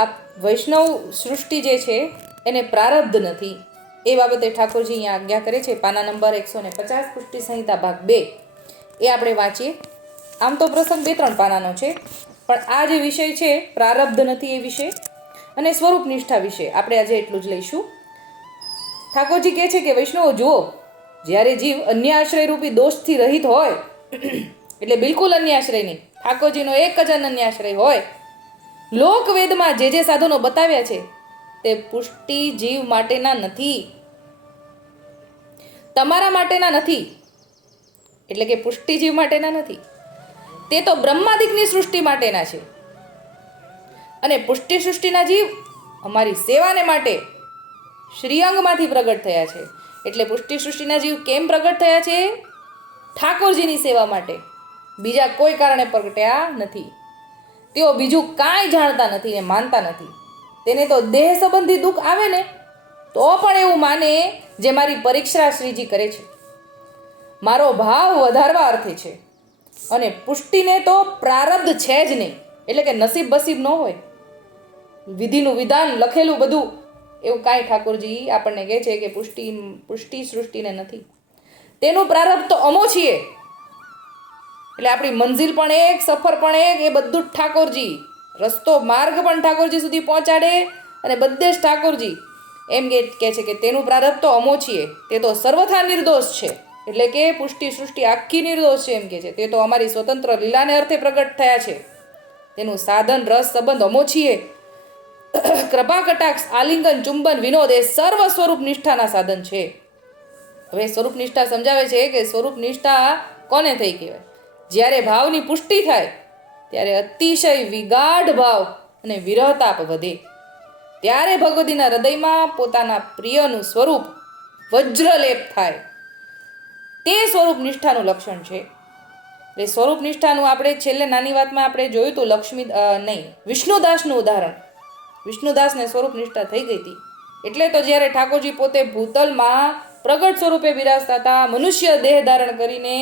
આ વૈષ્ણવ સૃષ્ટિ જે છે, એને પ્રારબ્ધ નથી. એ બાબતે ઠાકોરજી અહીંયા આજ્ઞા કરે છે, પાના નંબર એકસો ને પચાસ, પુષ્ટિ સંહિતા ભાગ બે. એ આપણે વાંચીએ. આમ તો પ્રસંગ બે ત્રણ પાનાનો છે, પણ આ જે વિષય છે, પ્રારબ્ધ નથી એ વિષય, અને સ્વરૂપ નિષ્ઠા વિશે આપણે આજે એટલું જ લઈશું. ઠાકોરજી કહે છે કે, વૈષ્ણવો, જુઓ, જ્યારે જીવ અન્ય આશ્રયરૂપી દોષથી રહિત હોય, એટલે બિલકુલ અન્ય આશ્રય નહીં. ઠાકોરજીનો એક જ અનન્ય આશ્રય હોય લોકવેદમાં જે જે સાધનો બતાવ્યા છે, તે પુષ્ટિ જીવ માટેના નથી. તમારા માટેના નથી. એટલે કે પુષ્ટિ જીવ માટેના નથી. તે તો બ્રહ્માદિકની સૃષ્ટિ માટેના છે. અને પુષ્ટિ સૃષ્ટિના જીવ અમારી સેવાને માટે શ્રીઅંગમાંથી પ્રગટ થયા છે. એટલે પુષ્ટિ સૃષ્ટિના જીવ કેમ પ્રગટ થયા છે? ઠાકોરજીની સેવા માટે. બીજા કોઈ કારણે પ્રગટ્યા નથી. તેઓ બીજું કાંઈ જાણતા નથી ને માનતા નથી. તેને તો દેહ સંબંધી દુઃખ આવે ને, તો પણ એવું માને જે મારી પરીક્ષા શ્રીજી કરે છે. મારો ભાવ વધારવા અર્થે છે. અને પુષ્ટિને તો પ્રારબ્ધ છે જ નહીં, એટલે કે નસીબ બસીબ ન હોય. વિધિનું વિધાન લખેલું બધું, એવું કાંઈ ઠાકોરજી આપણને કહે છે કે પુષ્ટિ પુષ્ટિ સૃષ્ટિને નથી. તેનું પ્રારબ્ધ તો અમો છીએ. એટલે આપણી મંજિલ પણ એક, સફર પણ એક, એ બધું જ ઠાકોરજી. રસ્તો માર્ગ પણ ઠાકોરજી સુધી પહોંચાડે અને બધે જ ઠાકોરજી. એમ કે કહે છે કે તેનું પ્રારબ્ધ તો અમો છીએ. તે તો સર્વથા નિર્દોષ છે. એટલે કે પુષ્ટિ સૃષ્ટિ આખી નિર્દોષ છે એમ કે છે. તે તો અમારી સ્વતંત્ર લીલાને અર્થે પ્રગટ થયા છે. તેનું સાધન, રસ, સંબંધ અમો છીએ. કૃપા, કટાક્ષ, આલિંગન, ચુંબન, વિનોદ એ સર્વ સ્વરૂપ નિષ્ઠાના સાધન છે. હવે સ્વરૂપ નિષ્ઠા સમજાવે છે કે સ્વરૂપ નિષ્ઠા કોને થઈ કહેવાય? જ્યારે ભાવની પુષ્ટિ થાય, ત્યારે અતિશય વિગાઢ ભાવ અને વિરહતાપ વધે. ત્યારે ભગવતીના હૃદયમાં પોતાના પ્રિયનું સ્વરૂપ વજ્રલેપ થાય. તે સ્વરૂપ નિષ્ઠાનું લક્ષણ છે. એટલે સ્વરૂપ નિષ્ઠાનું આપણે છેલ્લે નાની વાતમાં આપણે જોયું હતું લક્ષ્મી નહીં, વિષ્ણુદાસનું ઉદાહરણ. વિષ્ણુદાસને સ્વરૂપ નિષ્ઠા થઈ ગઈ હતી. એટલે તો જ્યારે ઠાકોરજી પોતે ભૂતલમાં પ્રગટ સ્વરૂપે બિરાજતા હતા, મનુષ્ય દેહ ધારણ કરીને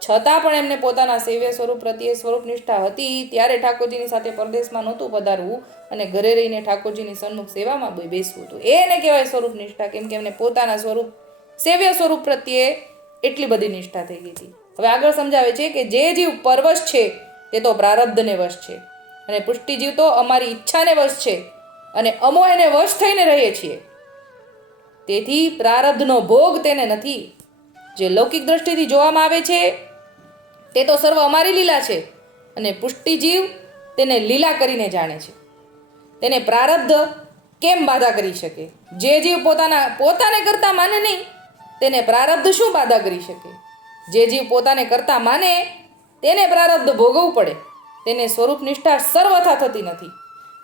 છતાં પણ એમને પોતાના સેવ્ય સ્વરૂપ પ્રત્યે સ્વરૂપ નિષ્ઠા હતી, ત્યારે ઠાકોરજીની સાથે પરદેશમાં નહોતું પધારવું અને ઘરે રહીને ઠાકોરજીની સન્મુખ સેવામાં બેસવું હતું. એને કહેવાય સ્વરૂપ નિષ્ઠા કેમ કે એમને પોતાના સ્વરૂપ, સેવ્ય સ્વરૂપ પ્રત્યે એટલી બધી નિષ્ઠા થઈ ગઈ હતી. હવે આગળ સમજાવે છે કે જે જીવ પરવશ છે, તે તો પ્રારબ્ધને વશ છે. અને પુષ્ટિ જીવ તો અમારી ઈચ્છાને વશ છે અને અમો એને વશ થઈને રહીએ છીએ. તેથી પ્રારબ્ધનો ભોગ તેને નથી. જે લૌકિક દ્રષ્ટિથી જોવામાં આવે છે તે તો સર્વ અમારી લીલા છે અને પુષ્ટિ જીવ તેને લીલા કરીને જાણે છે. તેને પ્રારબ્ધ કેમ બાધા કરી શકે? જે જીવ પોતાના, પોતાને કરતા માને નહીં, તેને પ્રારબ્ધ શું બાધા કરી શકે? જે જીવ પોતાને કરતા માને, તેને પ્રારબ્ધ ભોગવવું પડે. તેને સ્વરૂપ નિષ્ઠા સર્વથા થતી નથી.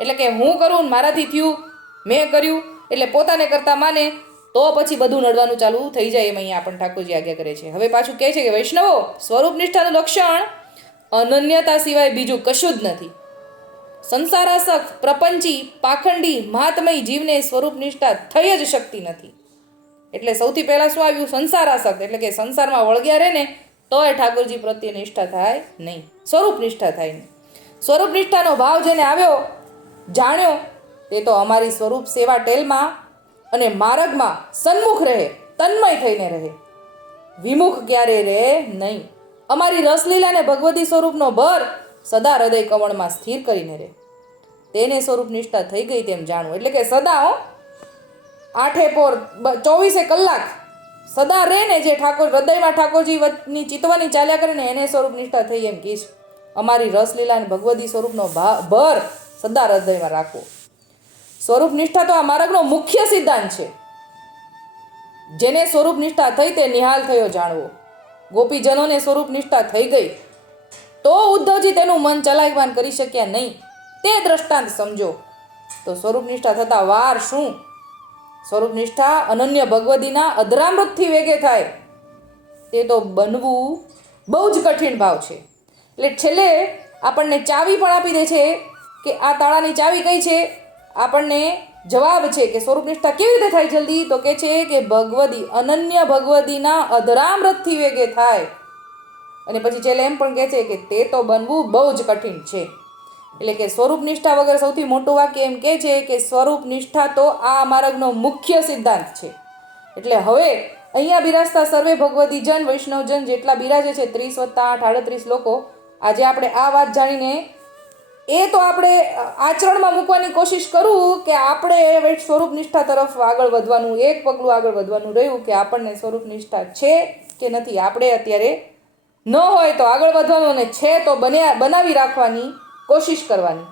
એટલે કે હું કરું મારાથી થયું, મેં કર્યું, એટલે પોતાને કરતા માને તો પછી બધું નડવાનું ચાલુ થઈ જાય એમ અહીંયા આપણને ઠાકોરજી આજ્ઞા કરે છે. હવે પાછું કહે છે કે, વૈષ્ણવો, સ્વરૂપ નિષ્ઠાનું લક્ષણ અનન્યતા સિવાય બીજું કશું જ નથી. સંસારાસક પ્રપંચી, પાખંડી, મહાત્મય જીવને સ્વરૂપ નિષ્ઠા થઈ જ શકતી નથી. એટલે સૌથી પહેલાં શું આવ્યું? સંસારાસક એટલે કે સંસારમાં વળગ્યા રહે ને, તોય ઠાકોરજી પ્રત્યે નિષ્ઠા થાય નહીં. સ્વરૂપ નિષ્ઠા થાય નહીં. સ્વરૂપ નિષ્ઠાનો ભાવ જેને આવ્યો, જાણ્યો, તે તો અમારી સ્વરૂપ સેવા ટેલમાં અને માર્ગમાં સન્મુખ રહે, તન્મય થઈને રહે. વિમુખ ક્યારે રહે નહીં. અમારી રસલીલાને ભગવતી સ્વરૂપનો ભર સદા હૃદય કમળમાં સ્થિર કરીને રહે. તેને સ્વરૂપ નિષ્ઠા થઈ ગઈ તેમ જાણવું. એટલે કે સદા, હો. આઠે પોર ચોવીસે કલાક સદા રહે ને જે ઠાકોર, હૃદયમાં ઠાકોરજી વતની ચિતવાની ચાલ્યા કરે ને એને સ્વરૂપ નિષ્ઠા થઈ એમ કહીશ અમારી રસલીલા અને ભગવતી સ્વરૂપનો ભર સદા હૃદયમાં રાખવો. સ્વરૂપ નિષ્ઠા તો આ માર્ગનો મુખ્ય સિદ્ધાંત છે. જેને સ્વરૂપ નિષ્ઠા થઈ તે નિહાલ થયો જાણવો. ગોપીજનોને સ્વરૂપ નિષ્ઠા થઈ ગઈ. તો ઉદ્ધવજી તેનું મન ચલાયમાન કરી શક્યા નહીં. તે દ્રષ્ટાંત સમજો. તો સ્વરૂપ નિષ્ઠા થતાં વાર શું? સ્વરૂપ નિષ્ઠા અનન્ય ભગવદીના અધરામૃતથી વેગે થાય. તે તો બનવું બહુ જ કઠિન ભાવ છે. એટલે છેલ્લે આપણને ચાવી પણ આપી દે છે કે આ તાળાની ચાવી કઈ છે? આપણને જવાબ છે કે સ્વરૂપ નિષ્ઠા કેવી રીતે થાય જલ્દી? તો કે છે કે ભગવદી, અનન્ય ભગવદીના અધરામૃતથી વેગે થાય. અને પછી છેલ્લે એમ પણ કહે છે કે તે તો બનવું બહુ જ કઠિન છે. એટલે કે સ્વરૂપ નિષ્ઠા વગર સૌથી મોટું વાક્ય એમ કહે છે કે સ્વરૂપ નિષ્ઠા તો આ માર્ગનો મુખ્ય સિદ્ધાંત છે. એટલે હવે અહીંયા બિરાજતા સર્વે ભગવતી જન વૈષ્ણવજન જેટલા બિરાજે છે, ત્રીસ વત્તા આઠ, આડત્રીસ લોકો, આજે આપણે આ વાત જાણીને એ તો આપણે આચરણમાં મૂકવાની કોશિશ કરું કે આપણે હવે સ્વરૂપ નિષ્ઠા તરફ આગળ વધવાનું, એક પગલું આગળ વધવાનું રહ્યું કે આપણને સ્વરૂપ નિષ્ઠા છે કે નથી. આપણે અત્યારે ન હોય તો આગળ વધવાનું અને છે તો બન્યા, બનાવી રાખવાની કોશિશ કરવાની.